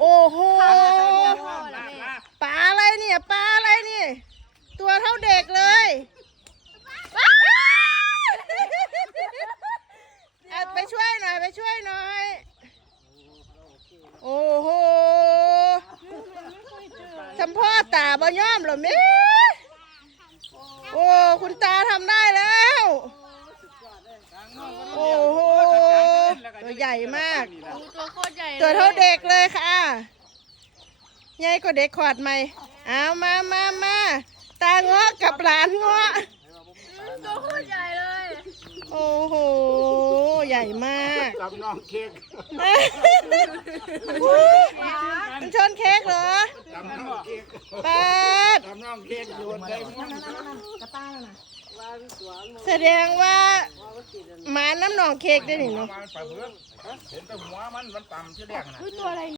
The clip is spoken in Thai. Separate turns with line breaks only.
โอ้โหปลาอะไรเนี่ยปลาอะไรนี่ ตัวเท่าเด็กเลยไปช่วยหน่อยไปช่วยหน่อย โอ้โหสัมพ่อตาบ่ย่อมเหรอแม่โอ้ คุณตาทำได้ ใหญ่มาก
ตัวโคตรใหญ่ลย
ตัวเท่าเด็กเลยค่ะ ใหญ่กว่าเด็กขวดใหม่เอามามามาตาเงาะกับหลานเงาะ
ตัวโคตรใหญ่เลย
โอ้โห ใหญ่มาก
รับน้องเค้ก
มันชนเค้กเหรอ
รับน้องเค้ก
แปด
รับน้องเค้กโยนได้มั้ง
แสดงว่าหมา น้ำหนองเค้กได้หนิเนาะ
มันปลาเบือกเห็นแต่หัวมันมันต่ำชื่อแรกนะ
ตัวอะไร